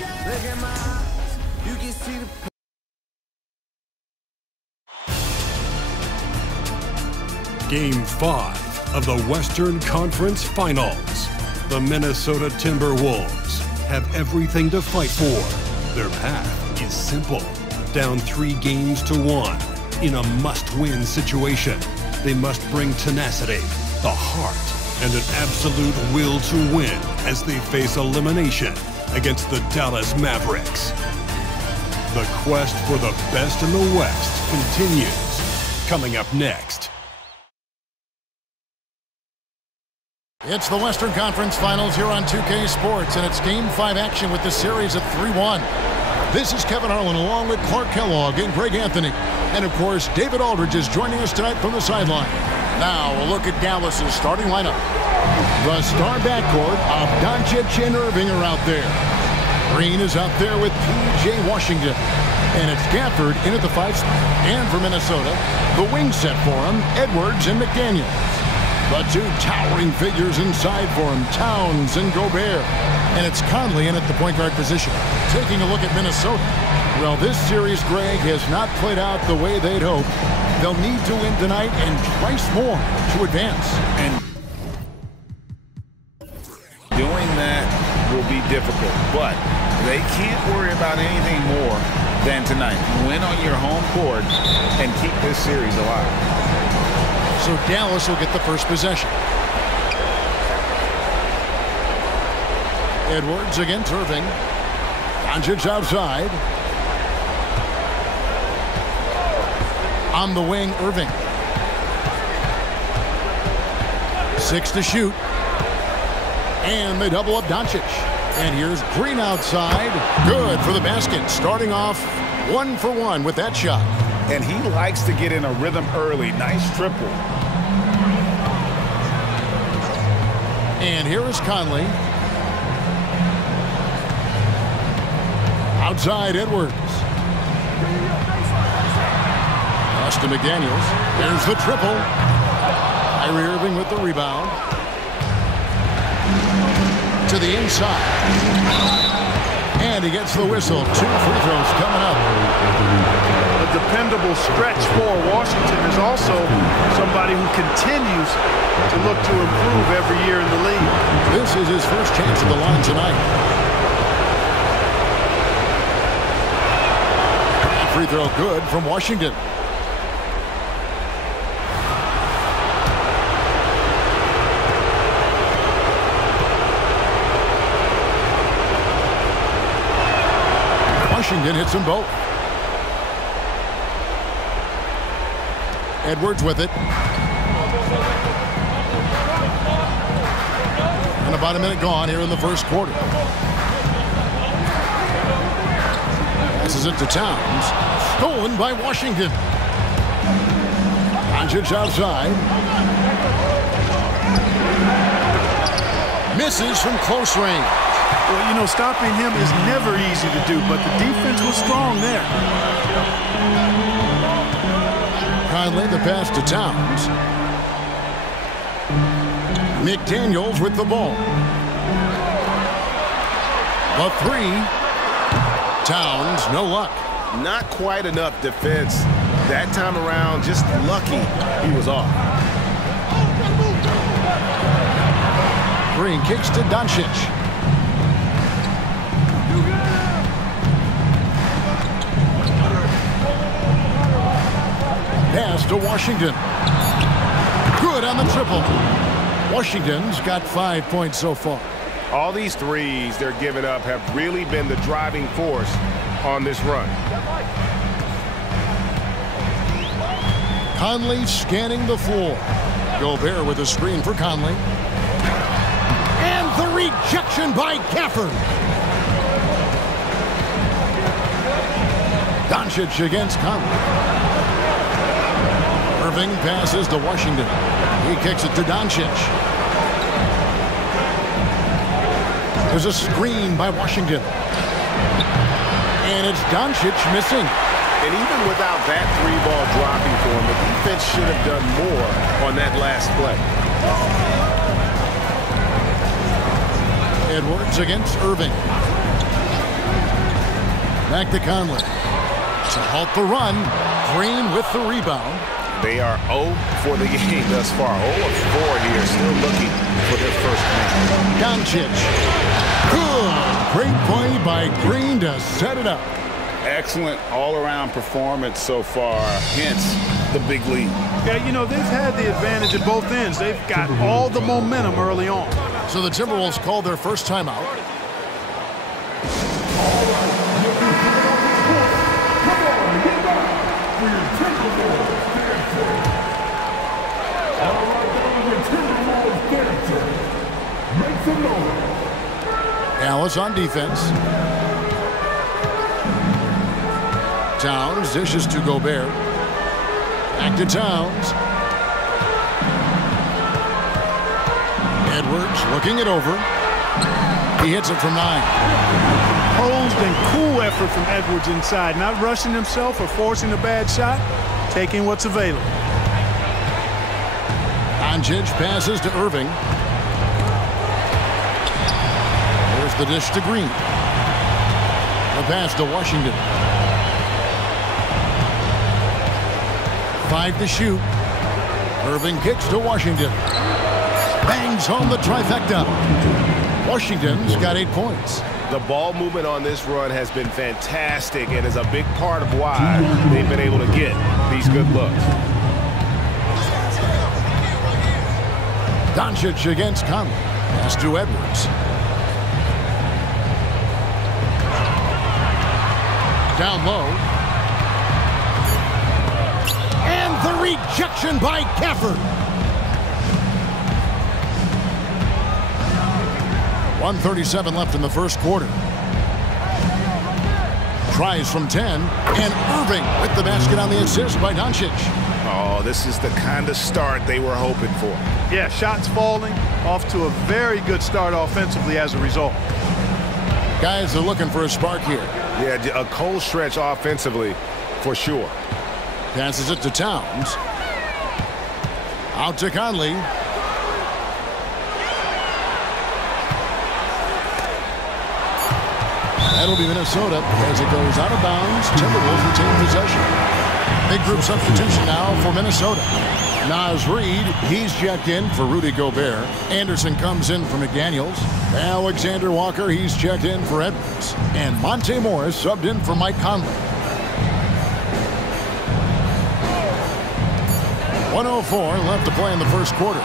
Look at my eyes, you can see the Game 5 of the Western Conference Finals. The Minnesota Timberwolves have everything to fight for. Their path is simple. Down 3-1 in a must-win situation. They must bring tenacity, the heart, and an absolute will to win as they face elimination against the Dallas Mavericks. The quest for the best in the West continues. Coming up next. It's the Western Conference Finals here on 2K Sports, and it's Game 5 action with the series at 3-1. This is Kevin Harlan along with Clark Kellogg and Greg Anthony. And, of course, David Aldridge is joining us tonight from the sideline. Now, a look at Dallas's starting lineup. The star backcourt of Doncic and Irving are out there. Green is out there with P.J. Washington. And it's Gafford in at the 5 spot. And for Minnesota, the wing set for him, Edwards and McDaniels. The two towering figures inside for him, Towns and Gobert. And it's Conley in at the point guard position. Taking a look at Minnesota. Well, this series, Greg, has not played out the way they'd hoped. They'll need to win tonight and twice more to advance. And doing that will be difficult, but they can't worry about anything more than tonight. Win on your home court and keep this series alive. So Dallas will get the first possession. Edwards against Irving. Doncic outside. On the wing, Irving. 6 to shoot. And they double up Doncic. And here's Green outside. Good for the basket. Starting off 1 for 1 with that shot. And he likes to get in a rhythm early. Nice triple. And here is Conley. Outside Edwards. Pass to McDaniels. There's the triple. Kyrie Irving with the rebound. To the inside. And he gets the whistle. 2 free throws coming up. A dependable stretch for Washington is also somebody who continues to look to improve every year in the league. This is his first chance at the line tonight. Free throw good from Washington. Washington hits them both. Edwards with it. And about a minute gone here in the first quarter. Passes it to Towns. Stolen by Washington. Doncic outside. Misses from close range. Well, you know, stopping him is never easy to do, but the defense was strong there. Conley, the pass to Towns. McDaniels with the ball. The 3. Towns, no luck. Not quite enough defense. That time around, just lucky he was off. Green kicks to Doncic. Pass to Washington. Good on the triple. Washington's got 5 points so far. All these threes they're giving up have really been the driving force on this run. Conley scanning the floor. Gobert with a screen for Conley. And the rejection by Gafford. Doncic against Conley. Irving passes to Washington. He kicks it to Doncic. There's a screen by Washington. And it's Doncic missing. And even without that 3-ball dropping for him, the defense should have done more on that last play. Edwards against Irving. Back to Conley. To halt the run. Green with the rebound. They are 0 for the game thus far. 0 of 4 here, still looking for their first win. Doncic. Good. Great play by Green to set it up. Excellent all-around performance so far, hence the big lead. Yeah, you know, they've had the advantage at both ends. They've got all the momentum early on. So the Timberwolves called their first timeout. Dallas on defense. Towns dishes to Gobert. Back to Towns. Edwards looking it over. He hits it from 9. Composed and cool effort from Edwards inside. Not rushing himself or forcing a bad shot. Taking what's available. Doncic passes to Irving. There's the dish to Green. The pass to Washington. 5 to shoot. Irving kicks to Washington. Bangs home the trifecta. Washington's got 8 points. The ball movement on this run has been fantastic and is a big part of why they've been able to get these good looks. Doncic against Conley. Pass to Edwards. Down low. And the rejection by Gafford. 1:37 left in the first quarter. Tries from 10. And Irving with the basket on the assist by Doncic. Oh, this is the kind of start they were hoping for. Yeah, shots falling. Off to a very good start offensively as a result. Guys are looking for a spark here. Yeah, a cold stretch offensively for sure. Passes it to Towns. Out to Conley. That'll be Minnesota as it goes out of bounds. Timberwolves retain possession. Big group substitution now for Minnesota. Naz Reid, he's checked in for Rudy Gobert. Anderson comes in for McDaniels. Alexander Walker, he's checked in for Edwards. And Monte Morris subbed in for Mike Conley. 1:04 left to play in the first quarter.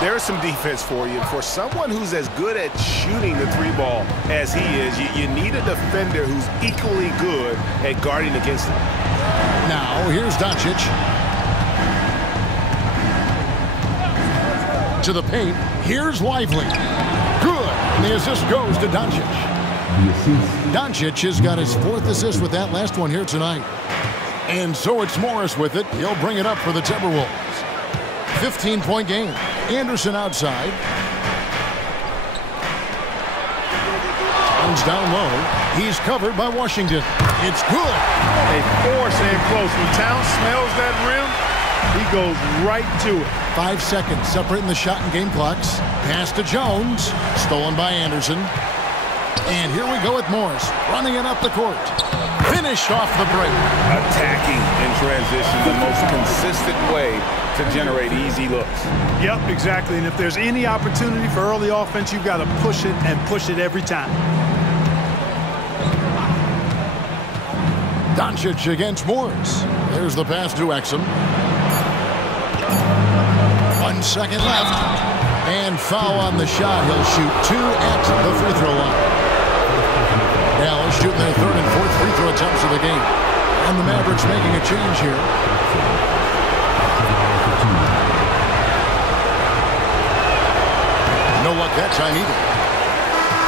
There's some defense for you. For someone who's as good at shooting the 3-ball as he is, you need a defender who's equally good at guarding against him. Now, here's Doncic. To the paint. Here's Lively. Good. And the assist goes to Doncic. Doncic has got his 4th assist with that last one here tonight. And so it's Morris with it. He'll bring it up for the Timberwolves. 15-point game. Anderson outside. Towns down low. He's covered by Washington. It's good. They force in close. When Towns smells that rim, he goes right to it. 5 seconds separating the shot and game clocks. Pass to Jones. Stolen by Anderson. And here we go with Morris. Running it up the court. Finished off the break. Attacking in transition, the most consistent way to generate easy looks. Yep, exactly. And if there's any opportunity for early offense, you've got to push it and push it every time. Doncic against Morris. There's the pass to Exum. 1 second left. And foul on the shot. He'll shoot 2 at the free throw line. Dallas shooting their 3rd and 4th free throw attempts of the game. And the Mavericks making a change here. No luck that time either.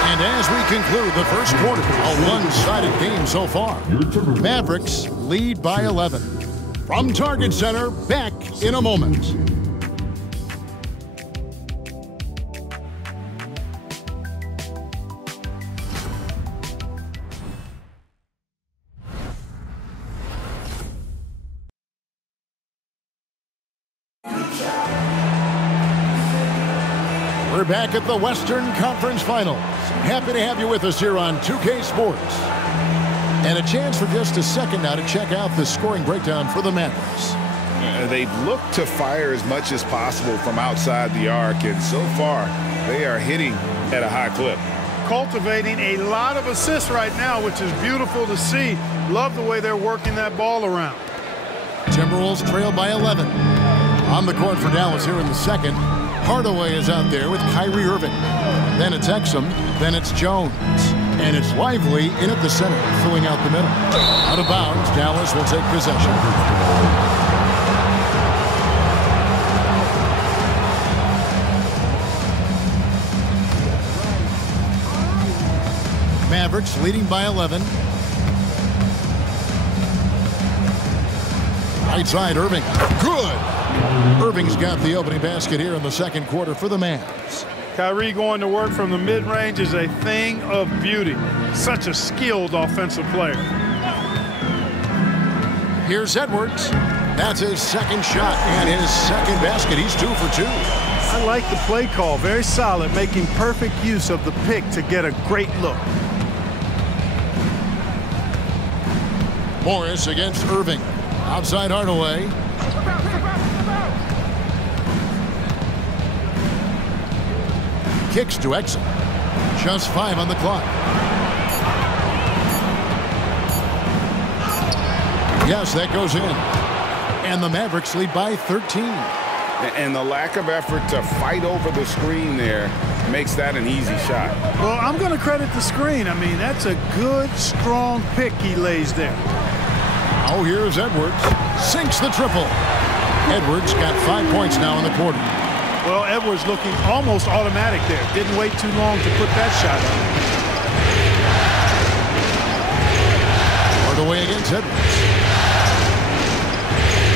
And as we conclude the first quarter, a one-sided game so far. Mavericks lead by 11. From Target Center, back in a moment. We're back at the Western Conference Finals. Happy to have you with us here on 2K Sports. And a chance for just a second now to check out the scoring breakdown for the Mavericks. They've looked to fire as much as possible from outside the arc, and so far they are hitting at a high clip. Cultivating a lot of assists right now, which is beautiful to see. Love the way they're working that ball around. Timberwolves trail by 11. On the court for Dallas here in the second. Hardaway is out there with Kyrie Irving. Then it's Exum. Then it's Jones. And it's Lively in at the center, filling out the middle. Out of bounds, Dallas will take possession. Mavericks leading by 11. Right side, Irving. Good. Irving's got the opening basket here in the second quarter for the Mavs. Kyrie going to work from the mid-range is a thing of beauty. Such a skilled offensive player. Here's Edwards. That's his second shot and his second basket. He's 2 for 2. I like the play call. Very solid, making perfect use of the pick to get a great look. Morris against Irving. Outside Hardaway. Kicks to Exum. Just 5 on the clock. Yes, that goes in. And the Mavericks lead by 13. And the lack of effort to fight over the screen there makes that an easy shot. Well, I'm going to credit the screen. I mean, that's a good, strong pick he lays there. Oh, here's Edwards. Sinks the triple. Edwards got 5 points now in the quarter. Well, Edwards looking almost automatic there. Didn't wait too long to put that shot on. Hardaway against Edwards.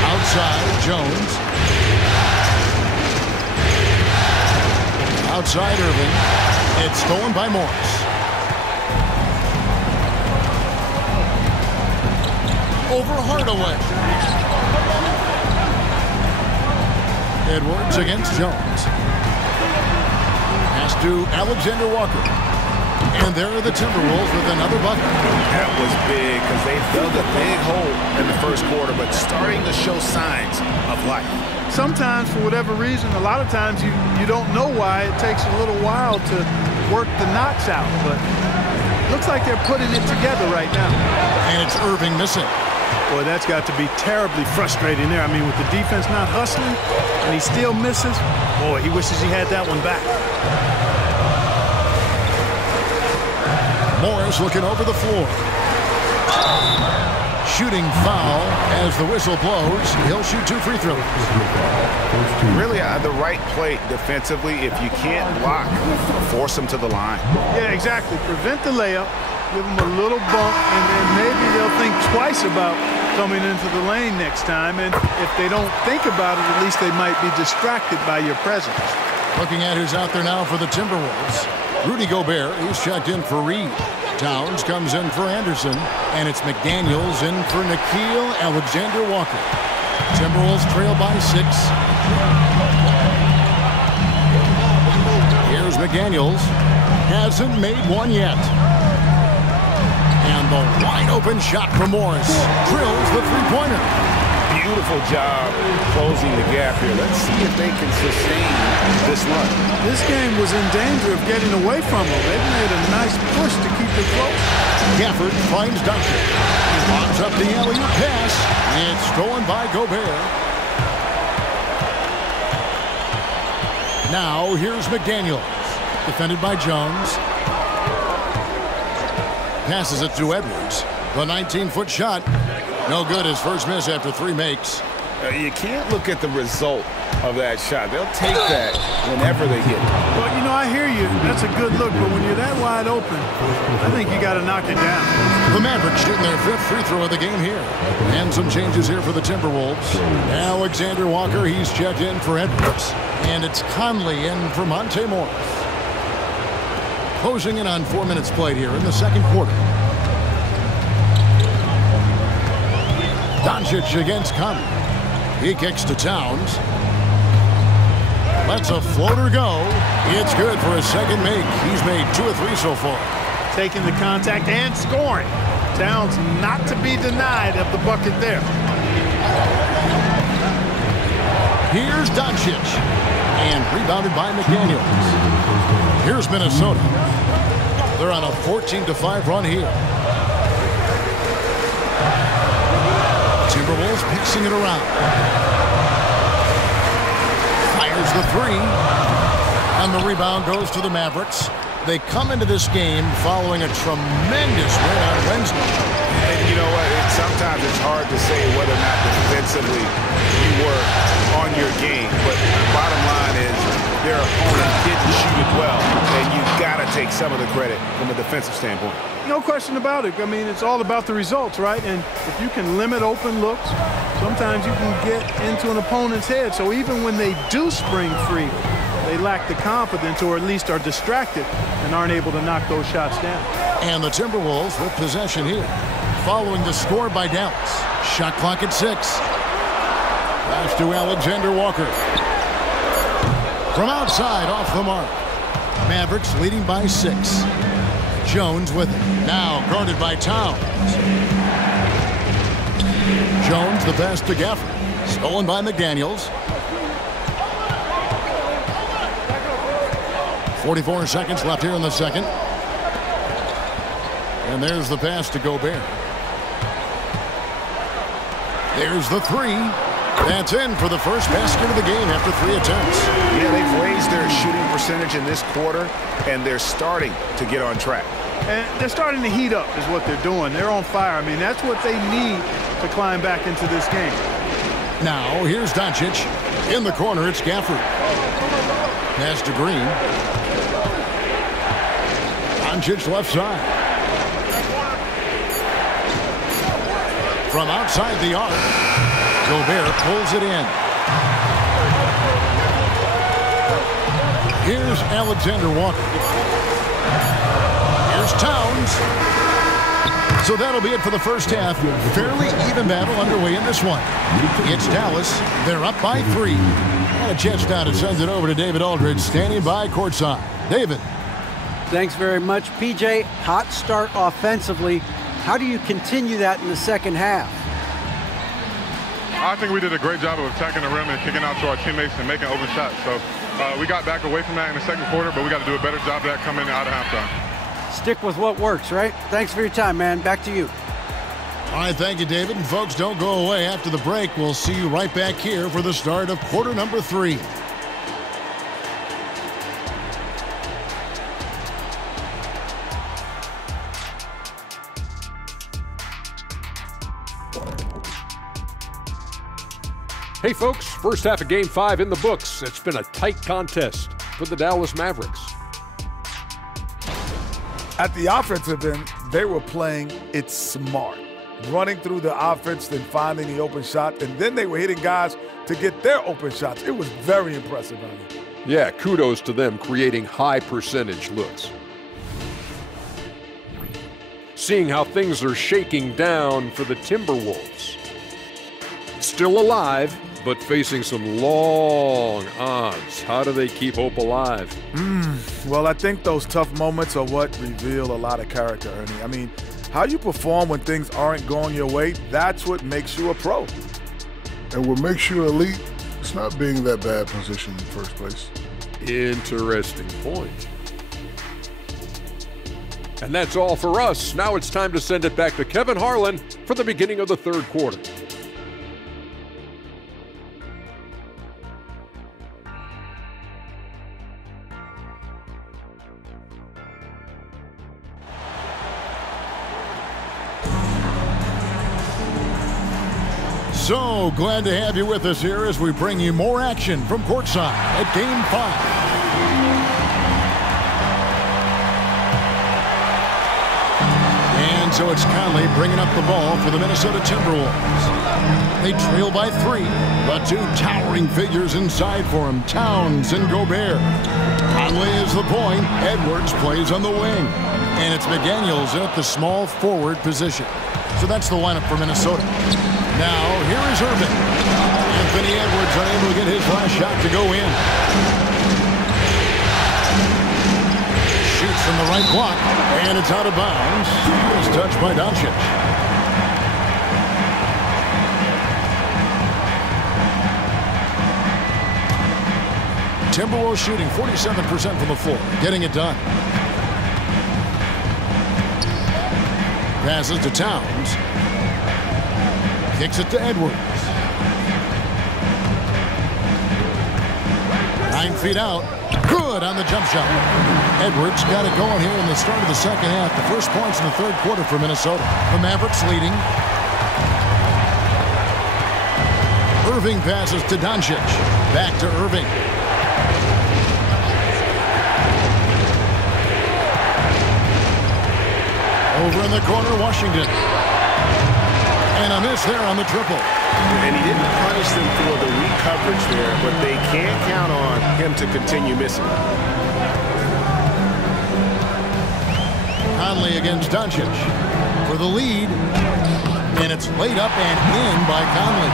Outside, Jones. Outside, Irving. It's stolen by Morris. Over Hardaway. Edwards against Jones. Pass to Alexander Walker. And there are the Timberwolves with another bucket. That was big because they dug a big hole in the first quarter, but starting to show signs of life. Sometimes, for whatever reason, a lot of times you don't know why. It takes a little while to work the knots out, but looks like they're putting it together right now. And it's Irving missing. Boy, that's got to be terribly frustrating there. I mean, with the defense not hustling and he still misses, boy, he wishes he had that one back. Morris looking over the floor. Shooting foul as the whistle blows. He'll shoot 2 free throws. Really the right play defensively. If you can't block, force them to the line. Yeah, exactly. Prevent the layup. Give them a little bump, and then maybe they'll think twice about coming into the lane next time. And if they don't think about it, at least they might be distracted by your presence. Looking at who's out there now for the Timberwolves. Rudy Gobert, he's checked in for Reed. Towns comes in for Anderson, and it's McDaniels in for Nickeil Alexander-Walker. Timberwolves trail by 6. Here's McDaniels. Hasn't made one yet. And the wide-open shot from Morris drills the three-pointer. Beautiful job closing the gap here. Let's see if they can sustain this run. This game was in danger of getting away from them. They've made a nice push to keep it close. Gafford finds Duncan. He locks up the alley-oop pass. And it's stolen by Gobert. Now here's McDaniels. Defended by Jones. Passes it to Edwards. The 19-foot shot. No good. His first miss after 3 makes. You can't look at the result of that shot. They'll take that whenever they get it. Well, you know, I hear you. That's a good look, but when you're that wide open, I think you got to knock it down. The Mavericks shooting their 5th free throw of the game here. And some changes here for the Timberwolves. Alexander Walker, he's checked in for Edwards. And it's Conley in for Monte Morris. Closing in on 4 minutes played here in the second quarter. Doncic against Conley. He kicks to Towns. Lets a floater go. It's good for a second make. He's made 2 of 3 so far. Taking the contact and scoring. Towns not to be denied of the bucket there. Here's Doncic. And rebounded by McDaniels. Here's Minnesota. They're on a 14-5 run here. Timberwolves passing it around. Fires the three. And the rebound goes to the Mavericks. They come into this game following a tremendous win on Wednesday. And you know what? Sometimes it's hard to say whether or not defensively you were on your game. But bottom line is their opponent didn't shoot it well. And you've got to take some of the credit from a defensive standpoint. No question about it. I mean, it's all about the results, right? And if you can limit open looks, sometimes you can get into an opponent's head. So even when they do spring free, they lack the confidence or at least are distracted and aren't able to knock those shots down. And the Timberwolves with possession here. Following the score by Dallas. Shot clock at 6. Pass to Alexander Walker. From outside, off the mark. Mavericks leading by 6. Jones with it. Now guarded by Towns. Jones the pass to Gafford. Stolen by McDaniels. 44 seconds left here in the second. And there's the pass to Gobert. There's the three. That's in for the first basket of the game after 3 attempts. Yeah, they've raised their shooting percentage in this quarter, and they're starting to get on track. And they're starting to heat up is what they're doing. They're on fire. I mean, that's what they need to climb back into this game. Now, here's Doncic. In the corner, it's Gafford. Pass to Green. Doncic left side. From outside the arc, Gobert pulls it in. Here's Alexander Walker. Here's Towns. So that'll be it for the first half. Fairly even battle underway in this one. It's Dallas. They're up by 3. And a chance now to send it over to David Aldridge, standing by courtside. David. Thanks very much, PJ. Hot start offensively. How do you continue that in the second half? I think we did a great job of attacking the rim and kicking out to our teammates and making open shots. So we got back away from that in the second quarter, but we got to do a better job of that coming out of halftime. Stick with what works, right? Thanks for your time, man. Back to you. All right, thank you, David. And folks, don't go away. After the break, we'll see you right back here for the start of quarter number 3. Hey folks, first half of Game 5 in the books. It's been a tight contest for the Dallas Mavericks. At the offensive end, they were playing it smart. Running through the offense, then finding the open shot, and then they were hitting guys to get their open shots. It was very impressive, honey. Yeah, kudos to them creating high percentage looks. Seeing how things are shaking down for the Timberwolves. Still alive, but facing some long odds. How do they keep hope alive? Well, I think those tough moments are what reveal a lot of character, Ernie. I mean, how you perform when things aren't going your way, that's what makes you a pro. And what makes you elite, it's not being in that bad position in the first place. Interesting point. And that's all for us. Now it's time to send it back to Kevin Harlan for the beginning of the third quarter. So glad to have you with us here as we bring you more action from courtside at Game 5. And so it's Conley bringing up the ball for the Minnesota Timberwolves. They trail by 3, but 2 towering figures inside for him, Towns and Gobert. Conley is the point. Edwards plays on the wing. And it's McDaniels at the small forward position. So that's the lineup for Minnesota. Now, here is Irving. Anthony Edwards unable to get his last shot to go in. Shoots from the right block, and it's out of bounds. It's touched by Doncic. Timberwolves shooting 47% from the floor, getting it done. Passes to Towns. Kicks it to Edwards. 9 feet out. Good on the jump shot. Edwards got it going here in the start of the second half. The first points in the third quarter for Minnesota. The Mavericks leading. Irving passes to Doncic. Back to Irving. Over in the corner, Washington. And a miss there on the triple. And he didn't punish them for the weak coverage there, but they can't count on him to continue missing. Conley against Doncic for the lead. And it's laid up and in by Conley.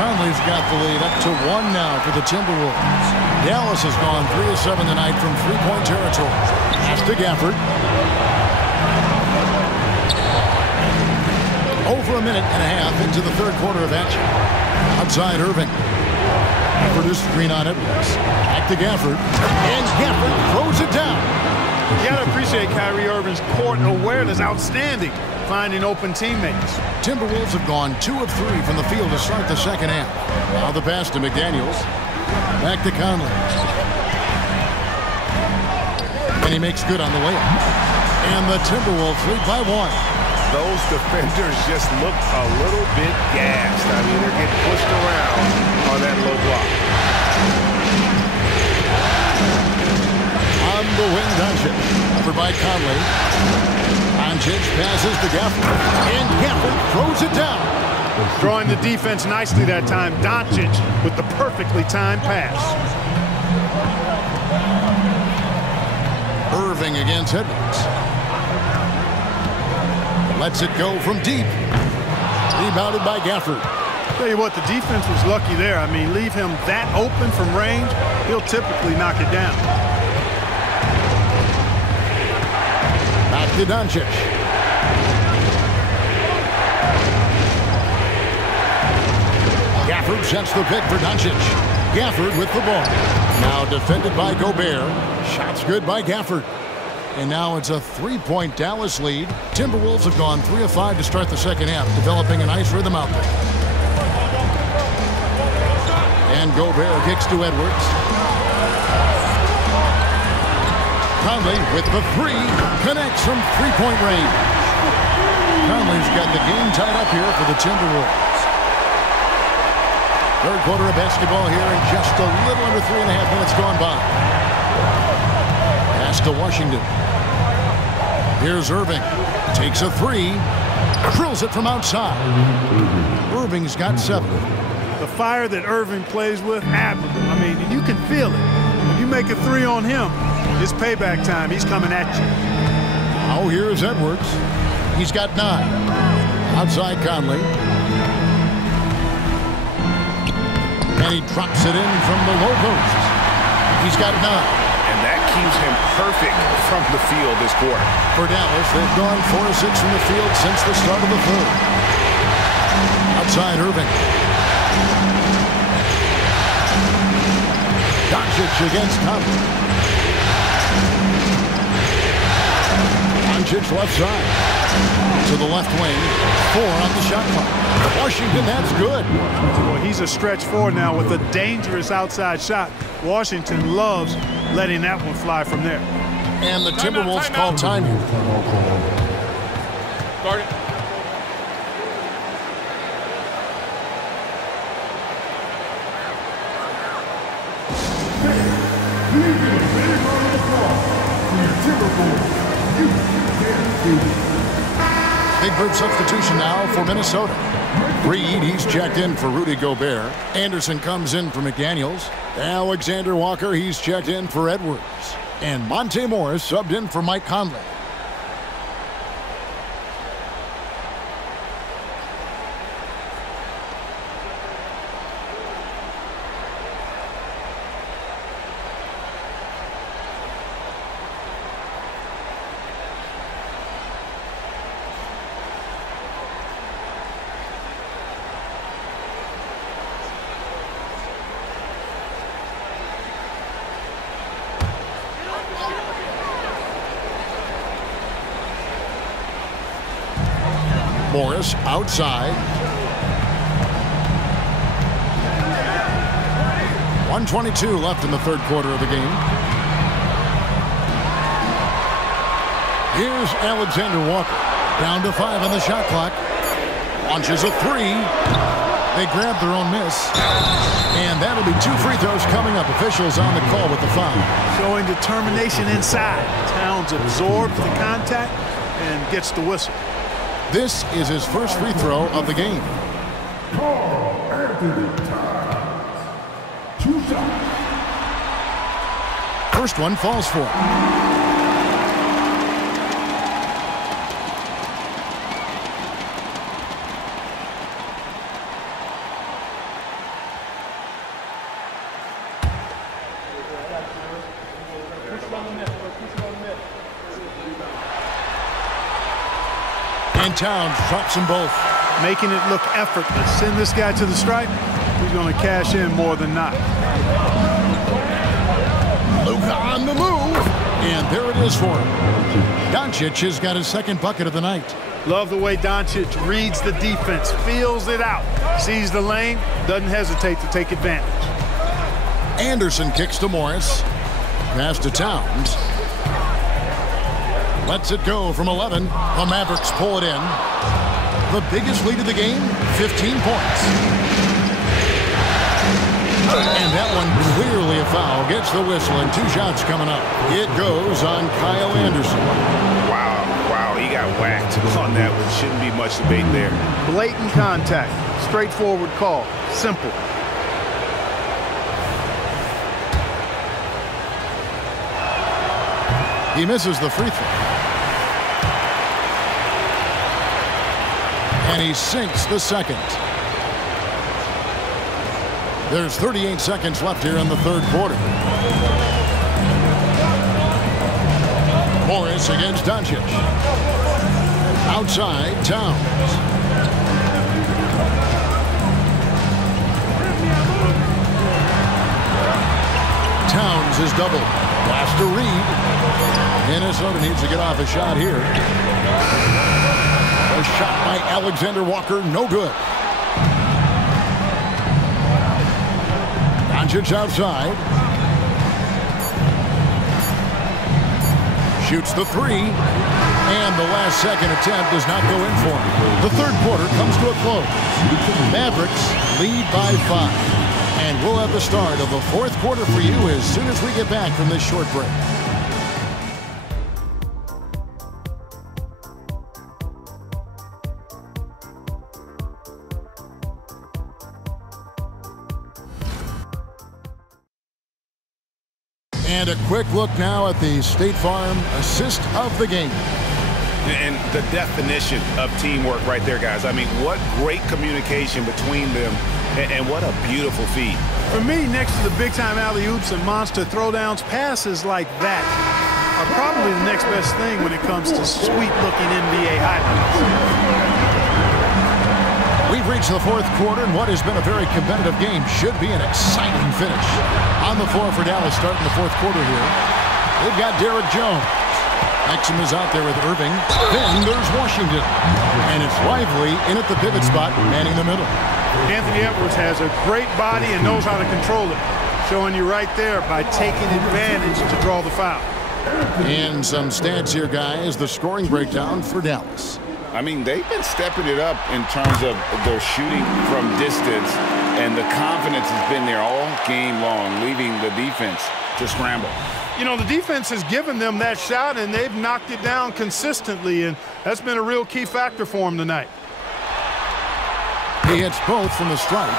Conley's got the lead up to 1 now for the Timberwolves. Dallas has gone 3 of 7 tonight from three-point territory. Pass to Gafford. Over a minute and a half into the third quarter of action. Outside Irving. Gafford is screen on Edwards. Back to Gafford. And Gafford throws it down. You got to appreciate Kyrie Irving's court awareness. Outstanding. Finding open teammates. Timberwolves have gone 2 of 3 from the field to start the second half. Now the pass to McDaniels. Back to Conley. And he makes good on the layup. And the Timberwolves lead by 1. Those defenders just look a little bit gassed. I mean, they're getting pushed around on that low block. On the wing, Doncic. Covered by Conley. Doncic passes to Gafford. And Gafford throws it down. Drawing the defense nicely that time. Doncic with the perfectly timed pass. Irving against Edwards. Lets it go from deep. Rebounded by Gafford. Tell you what, the defense was lucky there. I mean, leave him that open from range, he'll typically knock it down. Back to Doncic. Gafford sets the pick for Doncic. Gafford with the ball. Now defended by Gobert. Shots good by Gafford. And now it's a 3-point Dallas lead. Timberwolves have gone 3 of 5 to start the second half, developing a nice rhythm out there. And Gobert kicks to Edwards. Conley with the 3, connects from 3-point range. Conley's got the game tied up here for the Timberwolves. Third quarter of basketball here, and just a little under 3.5 minutes gone by. Pass to Washington. Here's Irving. Takes a 3. Drills it from outside. Irving's got 7. The fire that Irving plays with, admirable. I mean, you can feel it. When you make a 3 on him, it's payback time. He's coming at you. Now here's Edwards. He's got 9. Outside Conley. And he drops it in from the low post. He's got 9. And that keeps him perfect from the field this quarter. For Dallas, they've gone 4 of 6 from the field since the start of the third. Outside Irving. Doncic against Conley. Doncic left side. To the left wing. 4 on the shot clock. Washington, that's good. Well, he's a stretch 4 now with a dangerous outside shot. Washington loves letting that one fly from there. And the Timberwolves call time here. Start it. Big group substitution now for Minnesota. Reed, he's checked in for Rudy Gobert. Anderson comes in for McDaniels. Alexander Walker, he's checked in for Edwards. And Monte Morris subbed in for Mike Conley. Morris outside. 1:22 left in the third quarter of the game. Here's Alexander Walker. Down to 5 on the shot clock. Launches a 3. They grab their own miss. And that'll be 2 free throws coming up. Officials on the call with the foul. Showing determination inside. Towns absorbs the contact and gets the whistle. This is his first free throw of the game. First one falls for him. And Towns drops them both. Making it look effortless. Send this guy to the stripe. He's going to cash in more than not. Luka on the move. And there it is for him. Doncic has got his second bucket of the night. Love the way Doncic reads the defense, feels it out, sees the lane, doesn't hesitate to take advantage. Anderson kicks to Morris. Pass to Towns. Lets it go from 11. The Mavericks pull it in. The biggest lead of the game, 15 points. And that one clearly a foul. Gets the whistle and 2 shots coming up. It goes on Kyle Anderson. Wow, he got whacked on that one. Shouldn't be much debate there. Blatant contact. Straightforward call. Simple. He misses the free throw. And he sinks the second. There's 38 seconds left here in the third quarter. Morris against Doncic. Outside, Towns. Towns is doubled. Pass to Reed. Minnesota needs to get off a shot here. A shot by Alexander Walker, no good. Doncic outside. Shoots the 3. And the last second attempt does not go in for him. The third quarter comes to a close. Mavericks lead by 5. And we'll have the start of the fourth quarter for you as soon as we get back from this short break. And a quick look now at the State Farm assist of the game. And the definition of teamwork right there, guys. I mean, what great communication between them, and what a beautiful feed. For me, next to the big-time alley-oops and monster throwdowns, passes like that are probably the next best thing when it comes to sweet-looking NBA highlights. We've reached the fourth quarter, and what has been a very competitive game should be an exciting finish. On the floor for Dallas starting the fourth quarter here. They've got Derrick Jones. Exum is out there with Irving. Then there's Washington. And it's Lively in at the pivot spot, manning the middle. Anthony Edwards has a great body and knows how to control it. Showing you right there by taking advantage to draw the foul. And some stats here, guys. The scoring breakdown for Dallas. I mean, they've been stepping it up in terms of their shooting from distance, and the confidence has been there all game long, leaving the defense to scramble. You know, the defense has given them that shot, and they've knocked it down consistently, and that's been a real key factor for them tonight. He hits both from the stripe.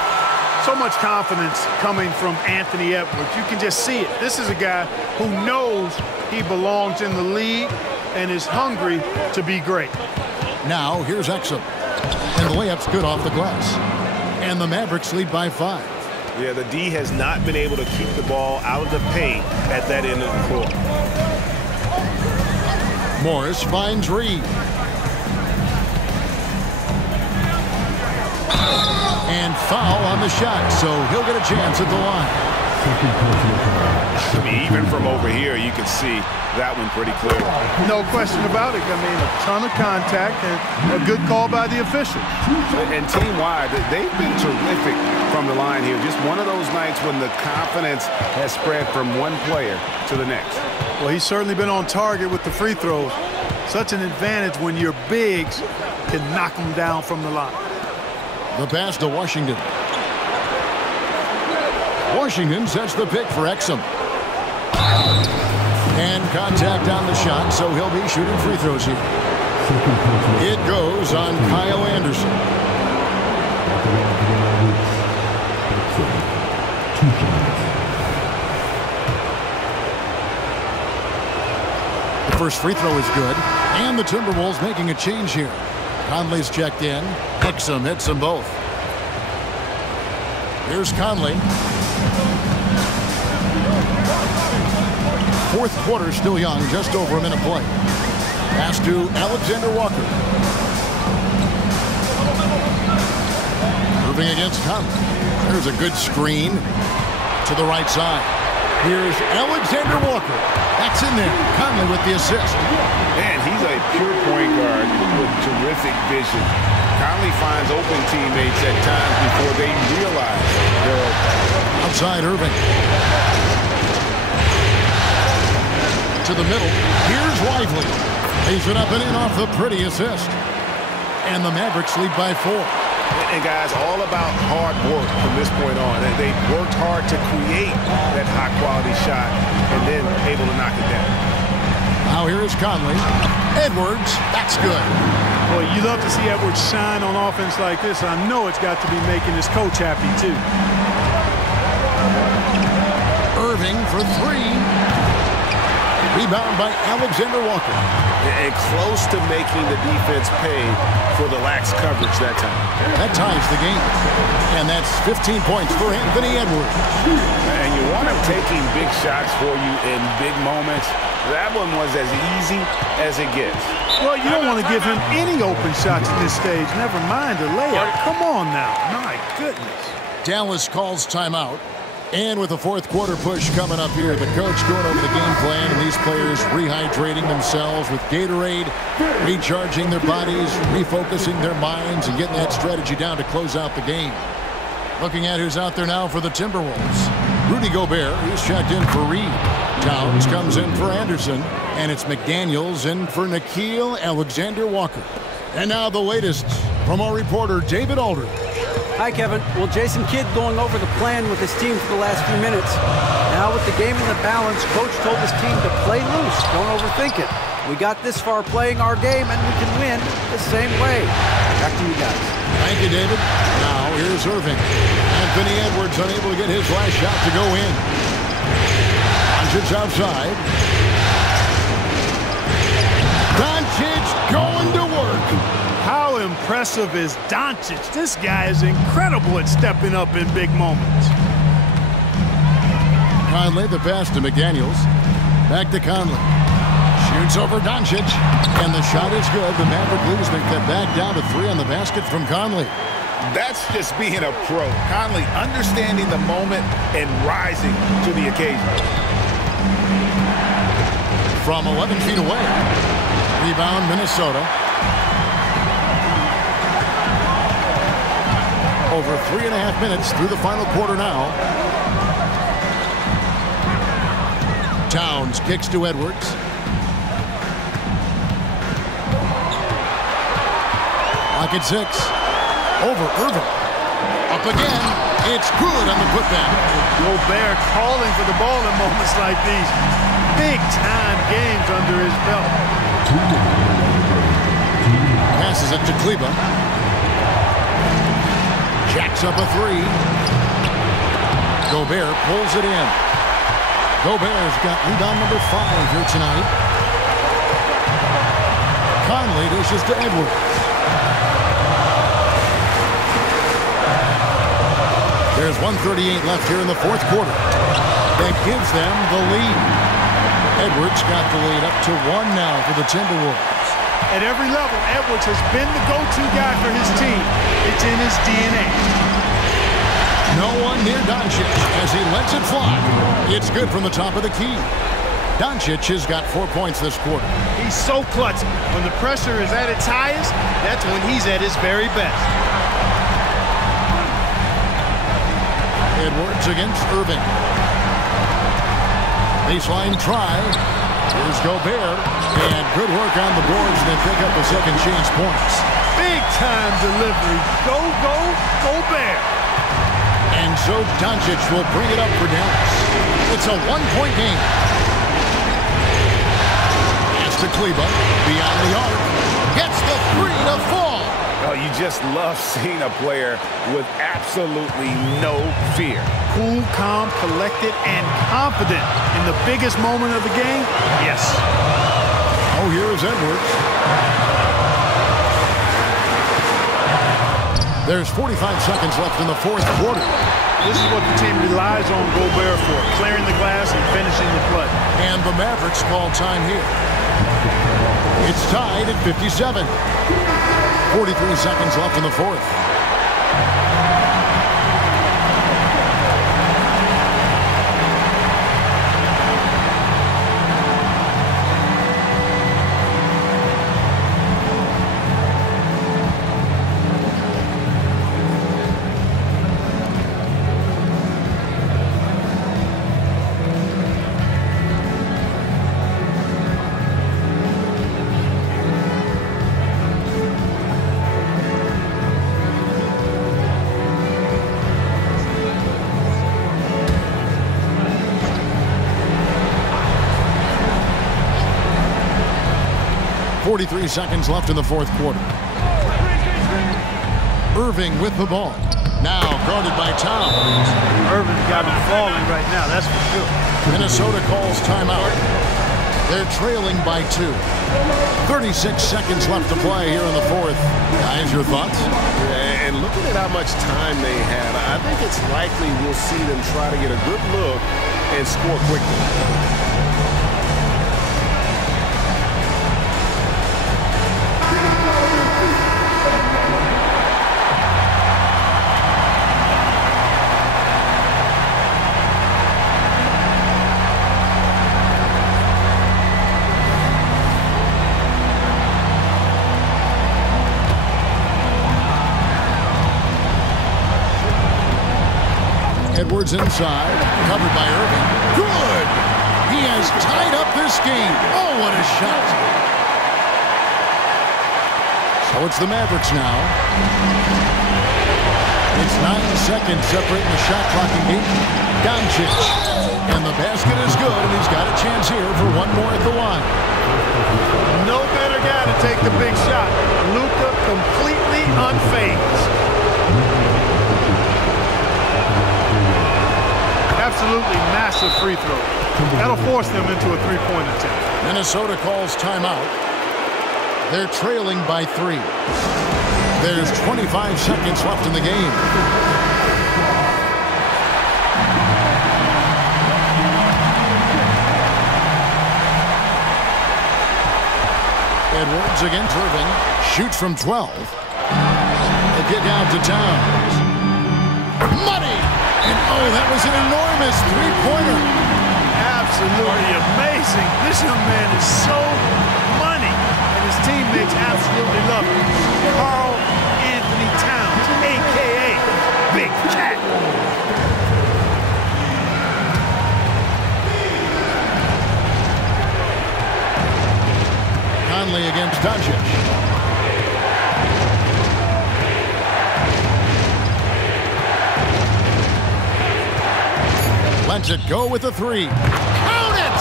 So much confidence coming from Anthony Edwards. You can just see it. This is a guy who knows he belongs in the league and is hungry to be great. Now, here's Exum. And the layup's good off the glass. And the Mavericks lead by 5. Yeah, the D has not been able to keep the ball out of the paint at that end of the court. Morris finds Reed. And foul on the shot, so he'll get a chance at the line. I mean, even from over here, you can see that one pretty clear. No question about it. I mean, a ton of contact and a good call by the official. And team-wide, they've been terrific from the line here. Just one of those nights when the confidence has spread from one player to the next. Well, he's certainly been on target with the free throws. Such an advantage when your bigs can knock them down from the line. The pass to Washington. Washington sets the pick for Exum. And contact on the shot, so he'll be shooting free throws here. It goes on Kyle Anderson. The first free throw is good. And the Timberwolves making a change here. Conley's checked in. Exum hits them both. Here's Conley. Fourth quarter still young, just over a minute play. Pass to Alexander Walker. Moving against Conley. There's a good screen to the right side. Here's Alexander Walker. That's in there. Conley with the assist. Man, he's a pure point guard with terrific vision. Conley finds open teammates at times before they realize they're open. Outside Irving. To the middle. Here's Lively. Lays it up and in off the pretty assist. And the Mavericks lead by 4. And guys, all about hard work from this point on. They worked hard to create that high-quality shot and then able to knock it down. Now here is Conley. Edwards, that's good. Boy, you love to see Edwards shine on offense like this. I know it's got to be making his coach happy, too. Irving for 3. Rebound by Alexander Walker. And close to making the defense pay for the lax coverage that time. That ties the game. And that's 15 points for Anthony Edwards. And you want him taking big shots for you in big moments. That one was as easy as it gets. Well, you don't want to give him any open shots at this stage. Never mind a layup. Come on now. My goodness. Dallas calls timeout. And with the fourth quarter push coming up here, the coach going over the game plan and these players rehydrating themselves with Gatorade, recharging their bodies, refocusing their minds, and getting that strategy down to close out the game. Looking at who's out there now for the Timberwolves. Rudy Gobert, he's checked in for Reed. Towns comes in for Anderson, and it's McDaniels in for Nickeil Alexander-Walker. And now the latest from our reporter, David Aldridge. Hi, Kevin. Well, Jason Kidd going over the plan with his team for the last few minutes. Now with the game in the balance, Coach told his team to play loose. Don't overthink it. We got this far playing our game, and we can win the same way. Back to you guys. Thank you, David. Now here's Irving. Anthony Edwards unable to get his last shot to go in. Doncic outside. Doncic going to work. How impressive is Doncic? This guy is incredible at stepping up in big moments. Conley, the pass to McDaniels. Back to Conley. Shoots over Doncic. And the shot is good. The Maverick leads. They cut back down to 3 on the basket from Conley. That's just being a pro. Conley understanding the moment and rising to the occasion. From 11 feet away. Rebound, Minnesota. Over 3.5 minutes through the final quarter now. Towns kicks to Edwards. Lock at 6. Over Irving. Up again. It's good on the putback. Gobert calling for the ball in moments like these. Big-time games under his belt. Passes it to Kleber. Jacks up a 3. Gobert pulls it in. Gobert's got rebound number 5 here tonight. Conley dishes to Edwards. There's 1:38 left here in the fourth quarter. That gives them the lead. Edwards got the lead up to 1 now for the Timberwolves. At every level, Edwards has been the go-to guy for his team. It's in his DNA. No one near Doncic as he lets it fly. It's good from the top of the key. Doncic has got 4 points this quarter. He's so clutch. When the pressure is at its highest, that's when he's at his very best. Edwards against Irving. Baseline try. Here's Gobert. And good work on the boards. They pick up the second chance points. Big time delivery. Go, Gobert. And so Doncic will bring it up for Dallas. It's a one-point game. It's to Kleber. Beyond the arc. Gets the three to fall. Oh, you just love seeing a player with absolutely no fear. Cool, calm, collected, and confident in the biggest moment of the game. Yes. Oh, here's Edwards. There's 45 seconds left in the fourth quarter. This is what the team relies on Gobert for, clearing the glass and finishing the play. And the Mavericks call time here. It's tied at 57. 43 seconds left in the fourth. .43 seconds left in the fourth quarter. Irving with the ball. Now guarded by Towns. Irving's got him falling right now, that's for sure. Minnesota calls timeout. They're trailing by 2. 36 seconds left to play here in the fourth. Guys, your thoughts? Yeah, and looking at how much time they have, I think it's likely we'll see them try to get a good look and score quickly. Edwards inside, covered by Irving. Good! He has tied up this game. Oh, what a shot. So it's the Mavericks now. It's 9 seconds separating the shot clock and game. Doncic. And the basket is good, and he's got a chance here for one more at the line. No better guy to take the big shot. Luka completely unfazed. Absolutely massive free throw. That'll force them into a three-point attempt. Minnesota calls timeout. They're trailing by 3. There's 25 seconds left in the game. Edwards against Irving. Shoots from 12. A kick out to Towns. Money! And oh, that was an enormous three-pointer. Absolutely amazing. This young man is so money, and his teammates absolutely love him. Karl Anthony Towns, a.k.a. Big Cat. Conley against Doncic. Lets it go with a 3. Count it!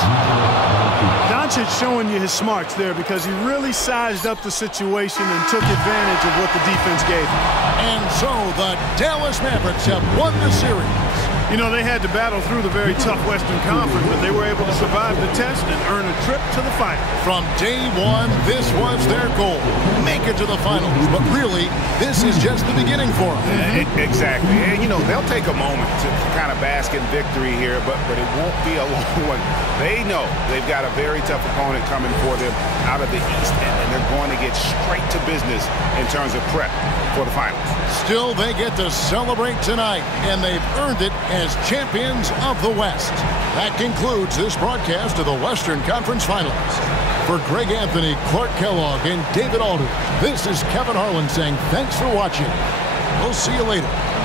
Doncic showing you his smarts there because he really sized up the situation and took advantage of what the defense gave him. And so the Dallas Mavericks have won the series. You know, they had to battle through the very tough Western Conference, but they were able to survive the test and earn a trip to the final. From day one, this was their goal. Make it to the finals. But really, this is just the beginning for them. Exactly. And, you know, they'll take a moment to kind of bask in victory here, but it won't be a long one. They know they've got a very tough opponent coming for them out of the East, and they're going to get straight to business in terms of prep for the finals. Still, they get to celebrate tonight, and they've earned it as champions of the West. That concludes this broadcast of the Western Conference Finals. For Greg Anthony, Clark Kellogg, and David Aldridge, this is Kevin Harlan saying thanks for watching. We'll see you later.